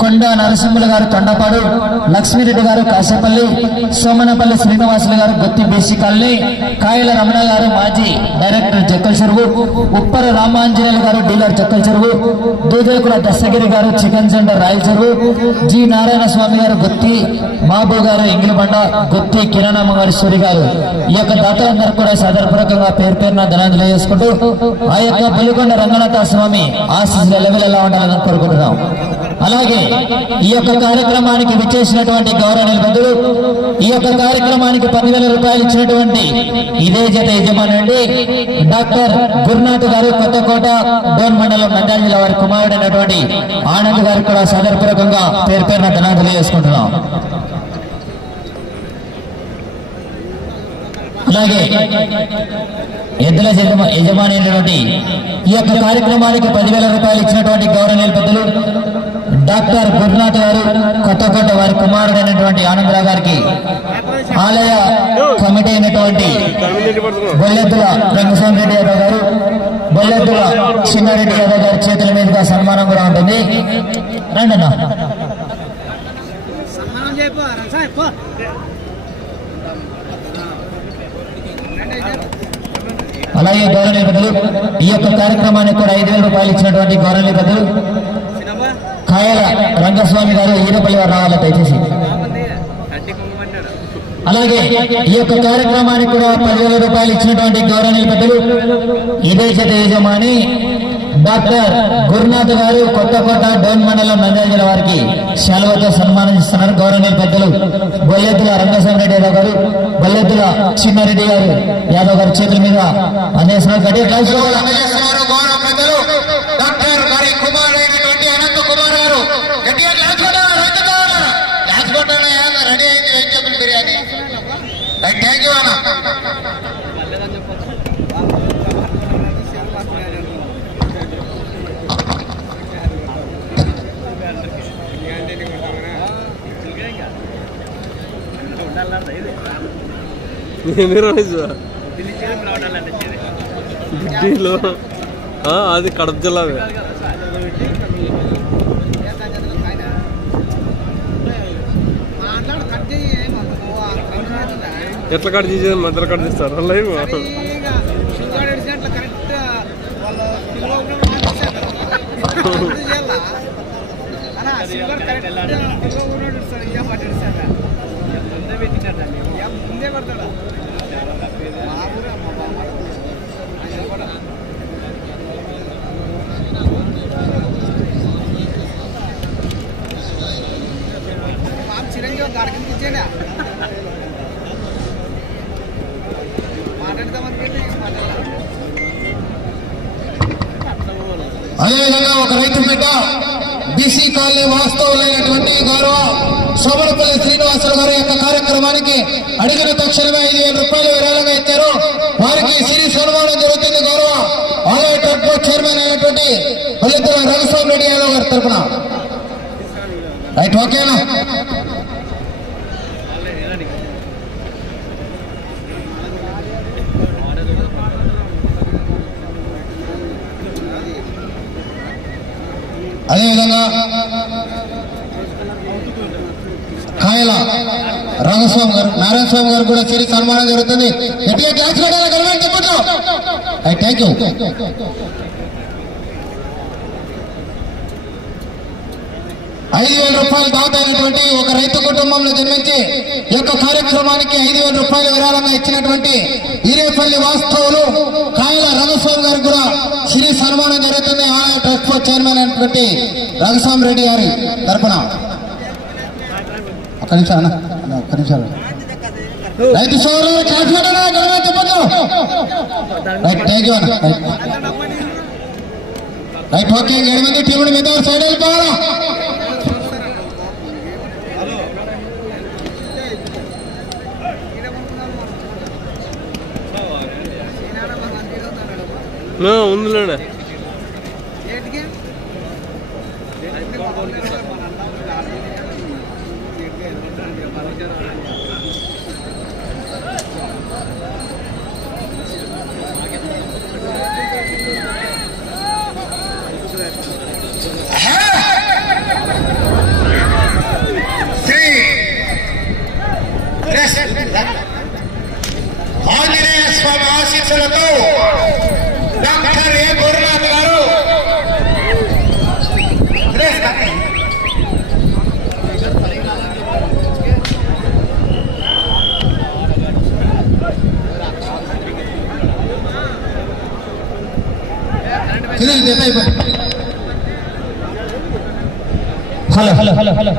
కొండ నరసింహులు గారు తొండపాడు లక్ష్మీరెడ్డి గారు కాసేపల్లి సోమనపల్లి శ్రీనివాసులు గారు గుత్తి బీసీ కాలనీ కాయల రమణ గారు మాజీ డైరెక్టర్ జక్కల్ చెరువు ఉప్పర రామాంజనేయులు గారు డీలర్ జక్కల్ చెరువు దూదేకుల దశగిరి గారు చికెన్ సెంటర్ రాయల చెరువు జి నారాయణ స్వామి గారు గుత్తి బాబు గారు ఎంగిలిబండ గుత్తి కిరణమ్మ గారు సూరి గారు. ఈ యొక్క దాతలందరూ కూడా సాదరపూర్వకంగా పేరు పేరున ధనాంజలి చేసుకుంటూ ఆ యొక్క బలికొండ రంగనాథ స్వామి ఆశీస్సుల లెవెల్ ఎలా ఉండాలని కోరుకుంటున్నాం. అలాగే ఈ యొక్క కార్యక్రమానికి విచ్చేసినటువంటి గౌరవ నిలబద్ధులు ఈ యొక్క కార్యక్రమానికి పదివేల రూపాయలు ఇచ్చినటువంటి ఇదే జత యజమాని డాక్టర్ గురునాథ్ గారు కొత్తకోట డోన్ మండలం నంద్యాల జిల్లా వారి కుమారుడైనటువంటి ఆనంద్ గారు కూడా సాదరపూర్వకంగా పేరు పేరున ధనాంజలి చేసుకుంటున్నాం. అలాగే ఎద్దుల యజమాని అయినటువంటి ఈ యొక్క కార్యక్రమానికి పదివేల రూపాయలు ఇచ్చినటువంటి గౌరవ పెద్దలు డాక్టర్ గురునాథ్ గారు కొత్తకోట వారి కుమారుడైనటువంటి ఆనందరావు గారికి ఆలయ కమిటీ అయినటువంటి బొల్లెద్దుల రంగస్వామి రెడ్డి యాదవ్ గారు బొల్లెద్దుల చిన్నారెడ్డి యాదవ్ గారి చేతుల మీదుగా సన్మానం కూడా ఉంటుంది. రండి అన్న అలాగే గౌరవ ఈ యొక్క కార్యక్రమానికి కూడా ఐదు వేల రూపాయలు ఇచ్చినటువంటి గౌరవ కాయల రంగస్వామి గారు ఈరపల్లి వారు రావాలి దయచేసి. అలాగే ఈ యొక్క కార్యక్రమానికి కూడా పదివేల రూపాయలు ఇచ్చినటువంటి గౌరవనీయ పెద్దలు ఇదే యజమాని డాక్టర్ గురునాథ్ గారు కొత్తకోట డోన్ మండలం నంద్యాల వారికి సెలవుతో సన్మానిస్తున్నారు గౌరవనీయ పెద్దలు. బొల్లెత్తుల రంగస్వామి రెడ్డి యాదవ్ గారు బొల్లెత్తుల చిన్నారెడ్డి గారు యాదవ్ గారి చేతుల మీద అందేస్తున్నారు. గట్టిగా క్లాస్ రైట్ థ్యాంక్ ఢిల్లీలో అది కడప జిల్లా ఎట్లా కట్ చేసేది? మధ్యలో కట్ చేస్తారు? లైవ్? చిరంజీవి అట్లా కరెక్ట్ వాళ్ళు కిలో అన్నా షుగర్ కరెక్ట్ కిలో కూడా ఇస్తాడు ఇయ్య పట్టిస్తాడు ముందే పెట్టినట్టు ముందే పడతాడు మా ఊరే మా బాబు ఆయన కూడా మాకు చిరంజీవి గారికి ఇచ్చేనా మాట్లాడదామని వెళ్ళి మాట్లాడాలి అదేవిధంగా ఒక రైతు బిడ్డ బీసీ కాలనీ వాస్తవులైనటువంటి గౌరవ సోమరపల్లి శ్రీనివాసరావు గారి యొక్క కార్యక్రమానికి అడిగిన తక్షణమే ఐదు వేల రూపాయలు విరాళంగా ఇచ్చారు. వారికి సిరి సన్మానం జరుగుతుంది గౌరవ ఆలయ ట్రాన్స్పోర్ట్ చైర్మన్ అయినటువంటి పల్లెత్తూరు రఘుస్వామి రెడ్డి యాదవ్ గారి తరఫున రైట్ ఓకేనా? అదేవిధంగా కాయల రామస్వామి గారు నారాయణ స్వామి గారు కూడా చిరి సన్మానం జరుగుతుంది. గట్టిగా క్లాస్ గవర్నమెంట్ థ్యాంక్ యూ. ఐదు వేల రూపాయలు దాతైనటువంటి ఒక రైతు కుటుంబంలో జన్మించి ఈ యొక్క కార్యక్రమానికి ఐదు వేల రూపాయలు విరాళంగా ఇచ్చినటువంటి ఈరేపల్లి వాస్తవులు కాయల రంగస్వామి గారికి కూడా శ్రీ సన్మానం జరుగుతుంది ట్రస్ట్ బోర్డ్ చైర్మన్ అయినటువంటి రఘుస్వామి రెడ్డి గారి తరపున. ఒక్క నిమిషం అన్న ఒక్క నిమిషాలు రైతు సోదరులు క్లాస్ రైట్ థ్యాంక్ యూ అన్న రైట్. ఓకే ఏడు మంది టీములు మీద సైడ్ వెళ్ళిపోవాలా? ఉందిలేండి.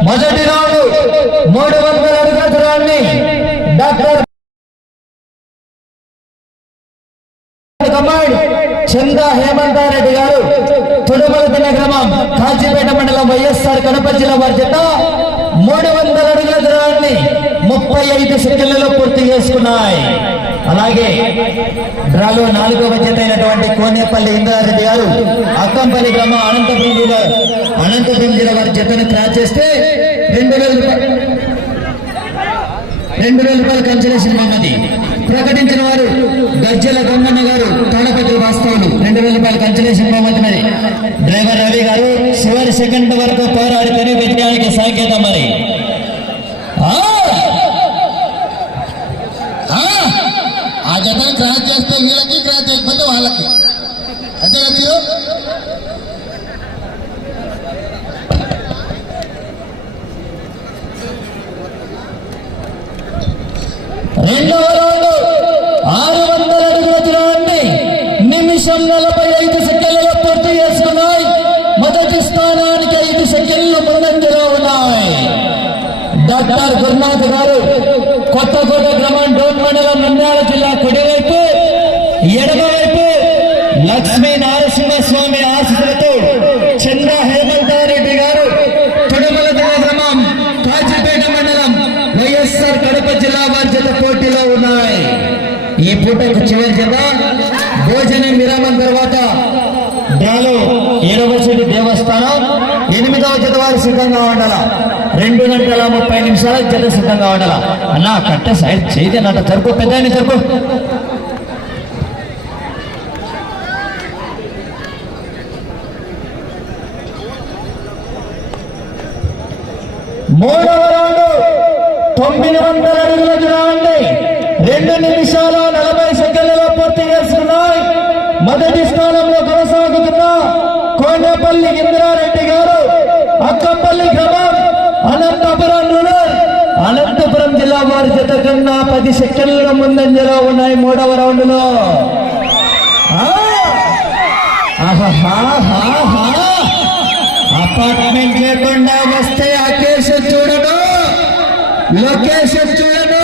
మొదటి రౌండ్ మూడు వందల అడుగుల దూరాన్ని డాక్టర్ కమాండ్ చందా హేమంతారెడ్డి గారు తుడుమల తిన్న గ్రామం కాజీపేట మండలం వైఎస్ఆర్ కడప జిల్లా వారి చేత మూడు వందల ముప్పై ఐదు సెకండ్లలో పూర్తి చేసుకున్నాయి. అలాగే డ్రాలో నాలుగవ జత అయినటువంటి కోనేపల్లి ఇంద్రారెడ్డి గారు అక్కంపల్లి గ్రామ అనంతపురం జిల్లా అనంతపురం జిల్లా వారి జతను క్రాచ్ చేస్తే రెండు వేల రెండు వేల రూపాయలు కన్సలేషన్ బహుమతి. ప్రకటించిన వారు గజ్జల గంగన్న గారు తాడపత్రి వాస్తవులు. రెండు వేల రూపాయలు కన్సలేషన్ బహుమతి డ్రైవర్ రవి గారు చివరి సెకండ్ వరకు పోరాడుకొని విజయానికి సంకేతం మరి ఆ! ఆ, ఆ జతను క్రాస్ చేస్తే వీళ్ళకి క్రాస్ చేయకపోతే వాళ్ళకి. అంతే కదా రెండవ రౌండ్ ఆరు వందల అడుగుల దూరాన్ని నిమిషం నలభై ఐదు సెకండ్లలో పూర్తి చేసుకున్నాయి. మొదటి స్థానానికి ఐదు సెకండ్లు ముందంజలో ఉన్నాయి. డాక్టర్ గురునాథ్ గారు కొత్తగూడ గ్రామం డోన్ మండలం నంద్యాల జిల్లా కుడివైపు ఎడమవైపు లక్ష్మీ నరసింహస్వామి ఆశీస్సులతో చంద్ర హేమంతారెడ్డి గారు తుడుమల గ్రామం కాజీపేట మండలం వైఎస్ఆర్ కడప జిల్లా బాధ్యత పోటీలో ఉన్నాయి ఈ పూటకు చివరి జత భోజనం విరామం తర్వాత డ్రాలో ఏడవ చెడు దేవస్థానం ఎనిమిదవ జత వారు సిద్ధంగా ఉండాల. రెండు గంటల ముప్పై నిమిషాలకు జత సిద్ధంగా ఉండాల. అన్న కట్ట సైడ్ చేయి అన్నట్టు జరుపు పెద్ద ఆయన జరుపు. మూడవ రౌండ్ తొమ్మిది వందల అడుగుల దూరాన్ని రెండు నిమిషాలు మొదటి స్థానంలో కొనసాగుతున్న కోనేపల్లి ఇందిరారెడ్డి గారు అక్కపల్లి గ్రామం అనంతపురం రూరల్. అనంతపురం జిల్లా వారి జత కన్నా పది సెకండ్ల ముందంజలో ఉన్నాయి మూడవ రౌండ్లో అపార్ట్మెంట్ లేకుండా వస్తే అకేషన్ చూడను. లొకేషన్ చూడను.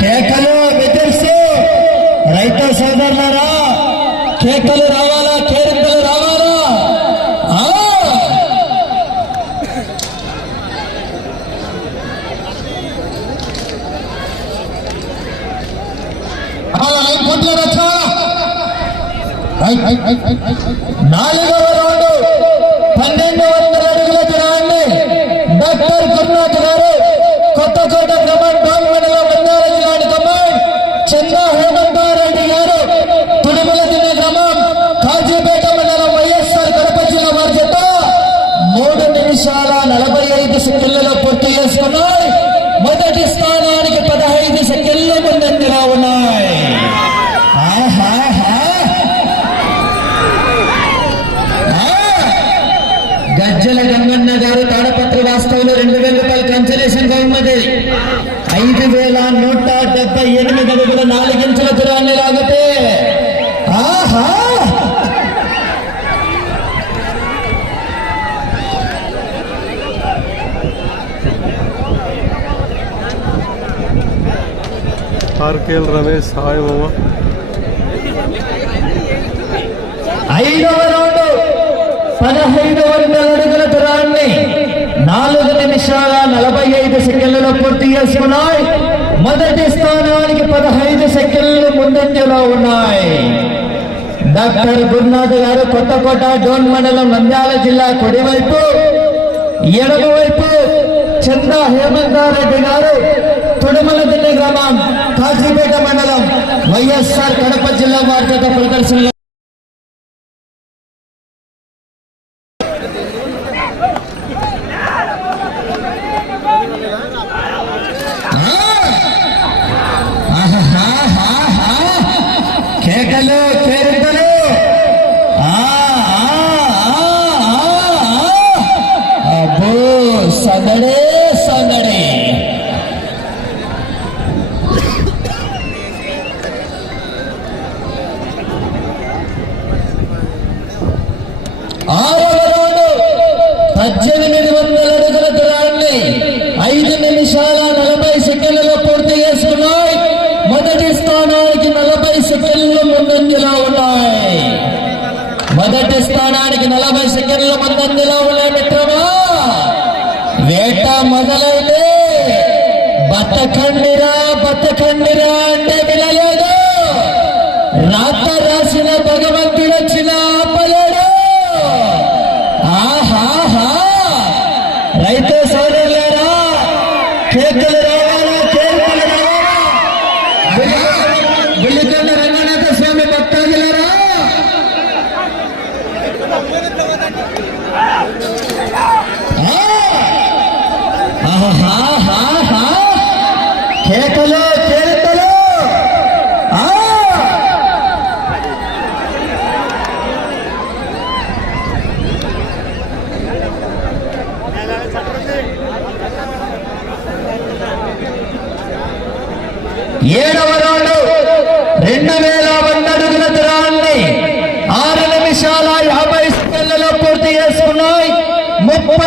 కేకలు బెదిరిస్తూ రైతు సోదరులారా కేకలు రావాలా కేరింతలు రావాలా? నాలుగు వాస్తవంలో రెండు వేల రూపాయలు కన్సలేషన్ బహుమతి ఐదు వేల నూట డెబ్బై ఎనిమిది అడుగుల నాలుగించుల దూరాన్ని లాగితే. ఆహా! ఆర్కేఎల్ రమేష్ హాయ్ మామ. ఐదవ రౌండ్ పదహైదు వందల అడుగుల దూరాన్ని నాలుగు నిమిషాల నలభై ఐదు సెకండ్లలో పూర్తి చేసుకున్నాయి. మొదటి స్థానానికి పదహైదు సెకండ్లు ముందంజలో ఉన్నాయి. డాక్టర్ గురునాథ్ గారు కొత్తకోట డోన్ మండలం నంద్యాల జిల్లా కుడివైపు ఎడమవైపు చంద్ర హేమంతారెడ్డి గారు తుడుమల దిల్లి గ్రామం కాజీపేట మండలం వైఎస్ఆర్ కడప జిల్లా వార్తతో ప్రదర్శనలో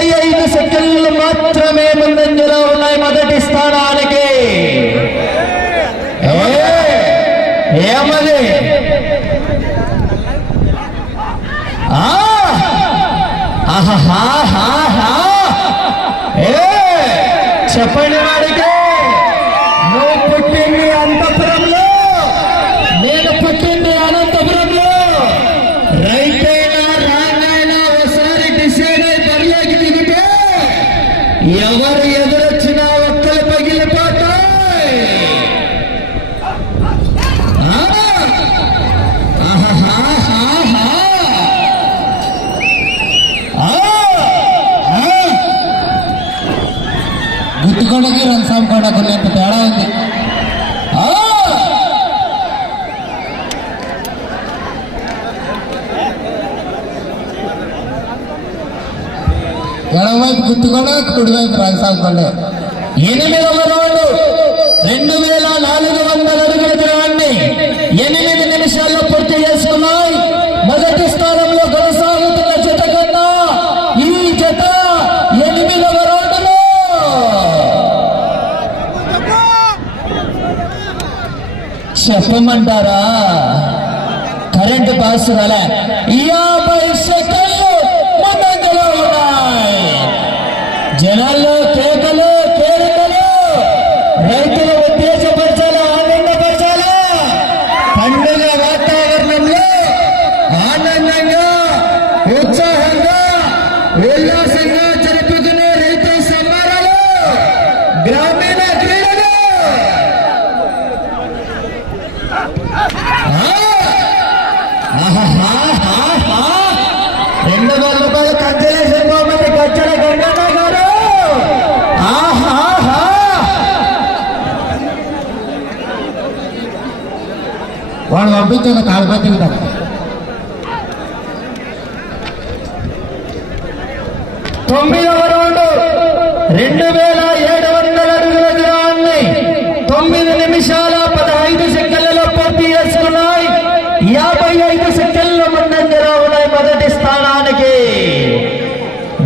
ఇరవై ఐదు సెకండ్లు మాత్రమే ముందంజలో ఉన్నాయి మొదటి స్థానానికి. ఏమది చెప్పండి వాడికి. నువ్వు పుట్టింది అనంతపురంలో గుత్తికొండకి రంగస్వామి కొండకు ఎంత తేడా ఉంది ఆ! ఎడమవైపు గుత్తికొండ కుడివైపు రంగస్వామి కొండ ఎనిమిదవ రౌండ్ రెండు వేల నాలుగు చెప్పమంటారా కరెంటు పాస్ వల్ల ఈ సెకండ్లు ముందంజలో ఉన్నాయి జనాల్లో కేకలు కేరికలు రైతులు ఉత్తేజపరచాలా ఆనందపరచాలా పండుగ వాతావరణంలో ఆనందంగా ఉత్సాహంగా ఉల్లాసంగా జరుపుకునే రైతు సంబరాలు గ్రామీణ క్రీడలు ఆహాహాహాహా. రెండు వేల రూపాయలు కన్సలేషన్ గవర్నమెంట్ కచ్చడ గంగన్న గారు ఆహాహా. వాడు పంపించిన కాలుపతి తొమ్మిదవ రౌండ్ రెండు వేల ఏడు వందల అడుగుల దూరాన్ని తొమ్మిది నిమిషాల పదహైదు సెకండ్లలో పూర్తి చేసుకున్నాయి. యాభై ఐదు సెకండ్ల ముందంజలో ఉన్నాయి మొదటి స్థానానికి.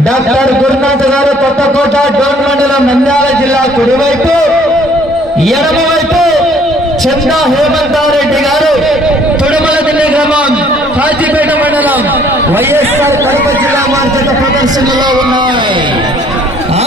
డాక్టర్ గురునాథ్ గారు కొత్తకోట డోన్ మండలం నంద్యాల జిల్లా కుడివైపు ఎడమవైపు చందా హేమంత్ గారు తుడుమలదిల్లి గ్రామం కాజీపేట మండలం వైఎస్ఆర్ కడప జిల్లా మార్కెట్ ప్రదర్శనలో ఉన్నాయి. ఆ!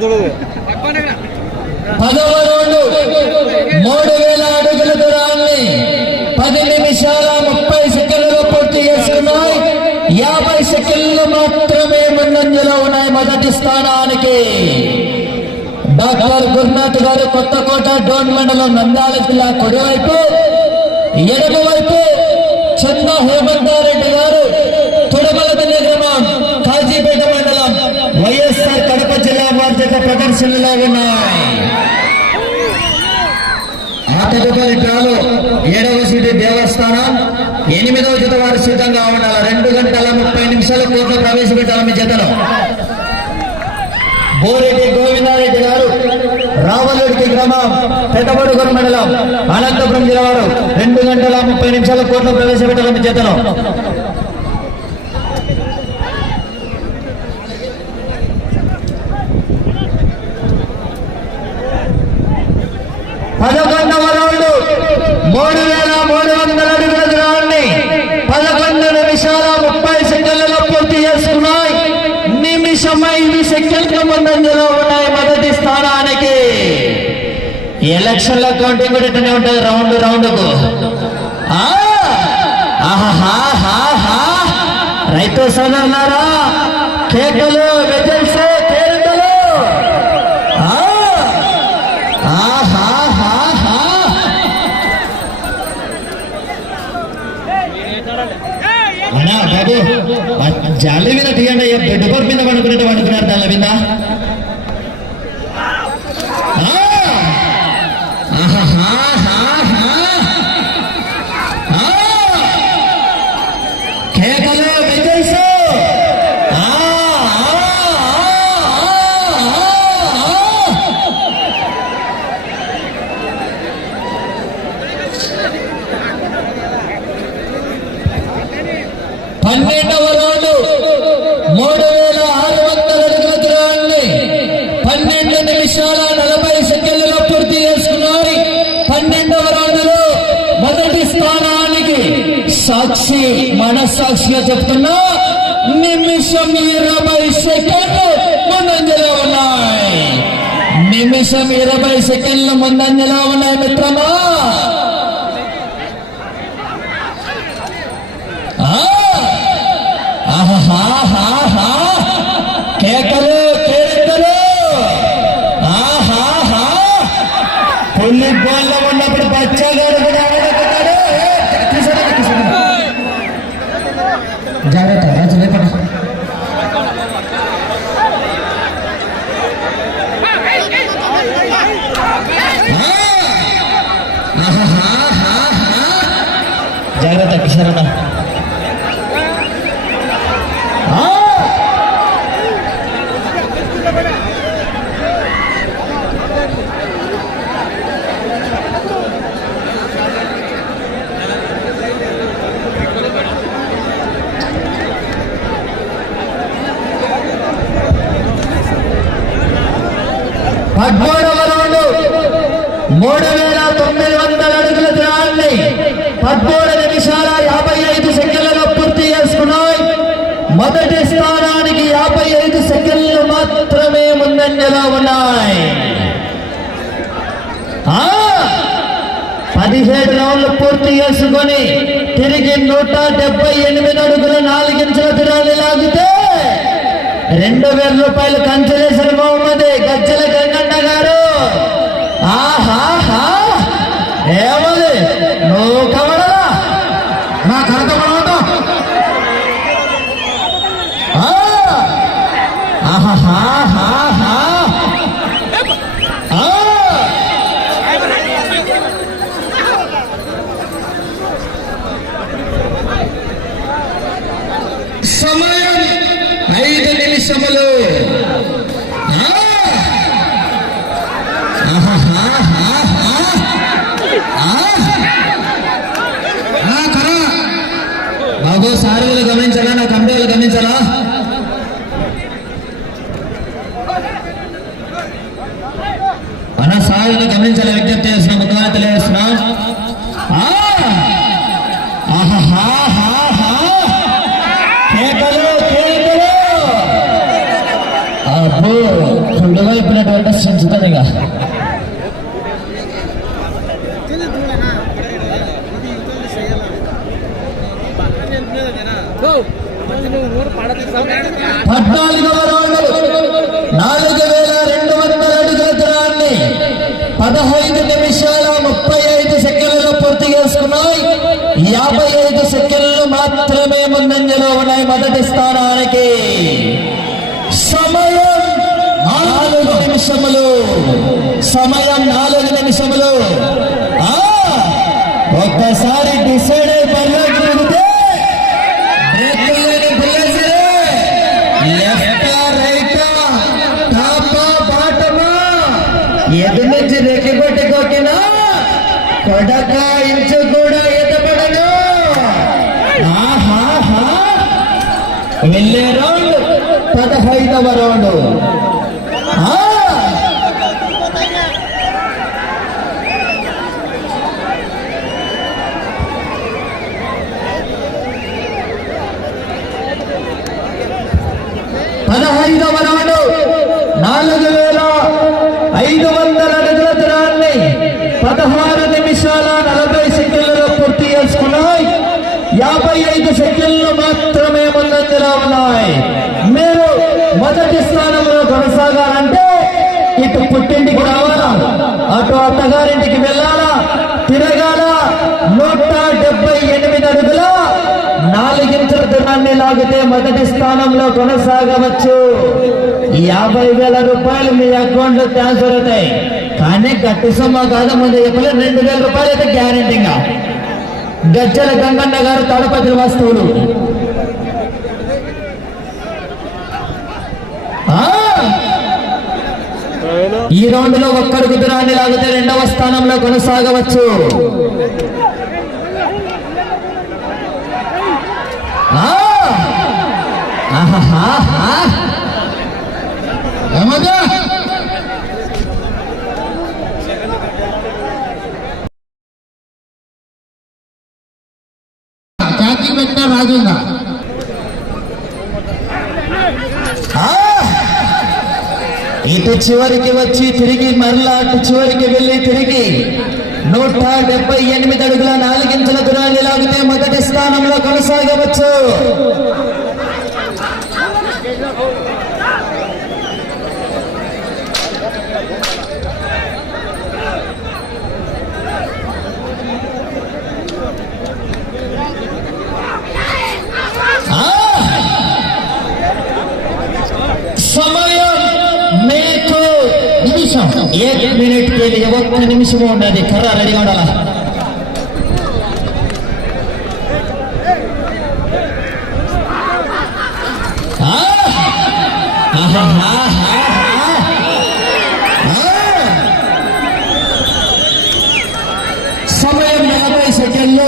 చూడదు పక్కనే పదవ రౌండ్ మూడు వేల అడుగుల దూరాన్ని పది నిమిషాల ముప్పై సెకండ్లు పూర్తి చేసుకున్నాయి. యాభై సెకండ్లు మాత్రమే ముందంజలో ఉన్నాయి మొదటి స్థానానికి. డాక్టర్ గురునాథ్ గారు కొత్తకోట డోన్ మండలం నందాల జిల్లా కుడివైపు ఎడమవైపు చంద హేమంతారెడ్డి గారు తుడమలపల్లి గ్రామం కాజీపేట మండలం వైఎస్ఆర్ కడప జిల్లా వార్షిక ప్రదర్శనలో ఉన్నాయి. ఆ తదుపరి డ్రాలో ఏడవ సీటు దేవస్థానం ఎనిమిదవ జత వారు సిద్ధంగా ఉండాలి. రెండు గంటల ముప్పై నిమిషాలు కోట్లు ప్రవేశపెట్టాలి మీ జతను బోరెడ్డి రావలరెడ్డి గ్రామం పెద్దబడుగురు మండలం అనంతపురం జిల్లా వారు. రెండు గంటల ముప్పై నిమిషాల కోర్టులో ప్రవేశపెట్టాలని చేతను జతను పదకొండవ రౌండ్ మూడు వేల మూడు వందల అడుగుల దూరాన్ని పదకొండు నిమిషాల ముప్పై సెకండ్లలో పూర్తి చేసుకున్నాయి నిమిషం ఐదు సెకండ్ల ముందంజలో ఉన్నాయి మొదటి స్థానానికి ఎలక్షన్లో కౌంటింగ్ కూడా ఇట్టనే ఉంటుంది రౌండ్ రౌండ్కు రైతు సోదరులారా కేకలు వెజల్స్ కేరింతలు బాబు జాలి మీద తీయండి అయ్యా. బెడ్ బోర్ మీద పడుకున్నట్టు పడుకున్నారు దాని మీద కేకలు విజయ్స్ మనస్సాక్షిగా చెప్తున్నా నిమిషం ఇరవై సెకండ్లు ముందంజలో ఉన్నాయి నిమిషం ఇరవై సెకండ్లు ముందంజలో ఉన్నాయి మిత్రమా ఆ! కేకలు మూడవ రౌండ్. మూడు వేల తొమ్మిది వందల అడుగుల దూరాన్ని పద్మూడు నిమిషాల యాభై ఐదు సెకండ్లలో పూర్తి చేసుకున్నాయి. మొదటి స్థానానికి యాభై ఐదు సెకండ్లు మాత్రమే ముందంజలో ఉన్నాయి. పదిహేడు రౌండ్లు పూర్తి చేసుకొని తిరిగి నూట డెబ్బై ఎనిమిది అడుగుల నాలుగించల దూరాన్ని లాగితే రెండు వేల రూపాయలు కంచలేశ్వర బహుమతి గజ్జల గారు. ఆహాహా. ఏమది? నువ్వు కవడలా నా కడత పడవటం ఆహాహాహాహా సమయం ఐదు నిమిషములు. సారువులు గమనించాలా? నా కంపెనీలు గమనించాలా? మన సారులు గమనించాలా విజ్ఞప్తి చేస్తున్నాం ముఖ్యమంత్రి తెలియజేస్తున్నాం. అబ్బో రెండు వైపునటువంటి ఇక. పద్నాలుగవ రోజు నాలుగు వేల రెండు వందల అడుగుల దూరాన్ని పదహైదు నిమిషాల ముప్పై ఐదు సెకండ్లలో పూర్తి చేసుకున్నాయి. యాభై ఐదు సెకండ్లు మాత్రమే ముందంజలో ఉన్నాయి మొదటి స్థానానికి. సమయం నాలుగు నిమిషములు. సమయం నాలుగు నిమిషములు. ఒక్కసారి డిసైడ్ పదహైదవ రౌండ్. పదహైదవ రౌండ్. నాలుగు వేల ఐదు వందల అడుగుల దూరాన్ని పదహారు నిమిషాల నలభై సెకండ్లలో పూర్తి చేసుకున్నాయి. యాభై ఐదు సెకండ్లు మాత్రం ముందంజలో ఉన్నాయి మీరు మొదటి స్థానంలో కొనసాగాలంటే ఇటు పుట్టింటికి రావాలా? అటు అత్తగారింటికి వెళ్ళాలా? తిరగాల? నూట డెబ్బై ఎనిమిది అడుగుల నాలుగించుల దూరాన్ని లాగితే మొదటి స్థానంలో కొనసాగవచ్చు. యాభై వేల రూపాయలు మీ అకౌంట్లో ట్రాన్స్ఫర్ అవుతాయి. కానీ గట్టి సొమ్మ కాదు ముందు చెప్పలే రెండు వేల రూపాయలు అయితే గ్యారంటీగా. గజ్జల గంగన్న గారు తడపతి వస్తువులు ఆ, ఆయన ఈ రౌండ్లో ఒక్కడు గుజరాన్ని లాగితే రెండవ స్థానంలో కొనసాగవచ్చు. ఆ, ఆహాహా. ఏమదా ఛార్జింగ్ పెట్టినా రాజు ఇంకా ఆ! ఇటు చివరికి వచ్చి తిరిగి మరలా అటు చివరికి వెళ్ళి తిరిగి నూట డెబ్బై ఎనిమిది అడుగుల నాలుగింతల దూరాన్ని లాగితే మొదటి స్థానంలో కొనసాగవచ్చు. నిమిషం ఏక్ మినిట్ కే లియే ఒక్క నిమిషం ఉన్నది కర్ర రెడీగా ఉండాలా సమయం నలభై సెకండ్లు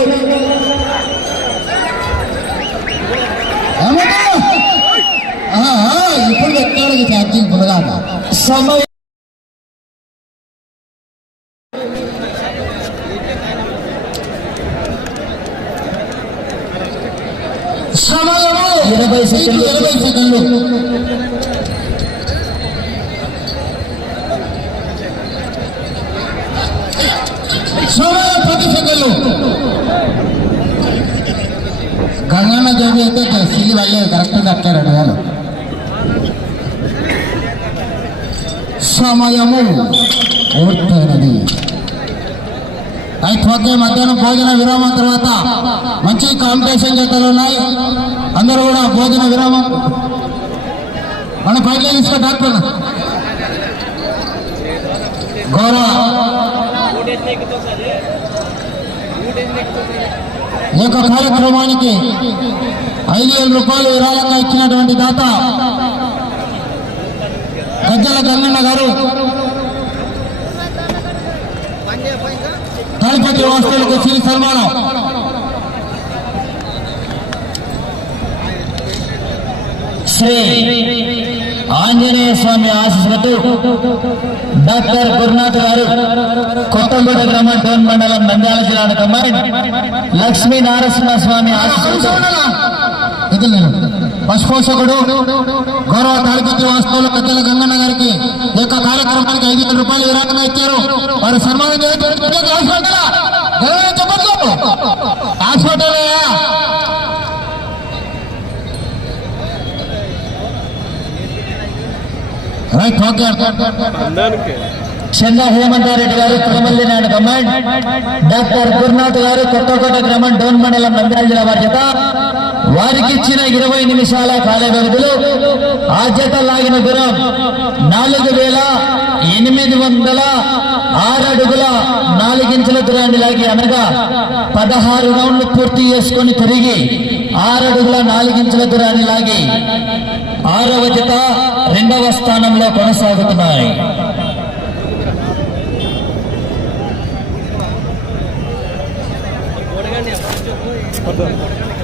ఇప్పుడు ఛార్జింగ్ సమయం నలభై ఇరవై సెకండ్లు. ఇరవై సెకండ్లు. పది సెకండ్లు. గంగన్న జోబి అయితే సిలి వాళ్ళే కరెక్ట్ కట్టారు రెండు సమయము పూర్తయినది. అయితే మధ్యాహ్నం భోజన విరామం తర్వాత మంచి కాంపిటీషన్ జతలు ఉన్నాయి. అందరూ కూడా భోజన విరామం. మన పైన తీసుకో డాక్టర్ గౌరవ ఈ యొక్క కార్యక్రమానికి ఐదు వేల రూపాయలు విరాళంగా ఇచ్చినటువంటి దాత గజ్జల గంగన్న గారు. గణపతి వాస్తువులకు సిరి సన్మానం. శ్రీ ఆంజనేయ స్వామి ఆశీస్సులతో డాక్టర్ గురునాథ్ గారు కొత్తగూడ గ్రామ డోన్ మండలం నంద్యాల జిల్లా కమ్మారి లక్ష్మీ నారసింహ స్వామి ఆశీస్సులతో పశుపోషకుడు గౌరవ తాడిపత్రి వాస్తవులు పెద్దల గంగన్న గారికి ఈ యొక్క కార్యక్రమానికి ఐదు వేల రూపాయలు విరాళంగా ఇచ్చారు. వారు సన్మానం చేయడం చెంగా హేమంతారెడ్డి గారు తిరుమల్లి నాయుడు కమాండ్ డాక్టర్ గురునాథ్ గారు కొత్తకోట గ్రామం డోన్ మండలం నంద్యాల జిల్లా వారి చేత వారికి ఇచ్చిన ఇరవై నిమిషాల కాల వ్యవధిలో ఆ జత లాగిన దూరం నాలుగు వేల ఎనిమిది వందల ఆరు అడుగుల నాలుగించుల దూరాన్ని లాగి అనగా పదహారు రౌండ్లు పూర్తి చేసుకొని తిరిగి ఆరడుగుల నాలుగించుల దూరాన్ని లాగి ఆరవ జత రెండవ స్థానంలో కొనసాగుతున్నాయి. పద్దాం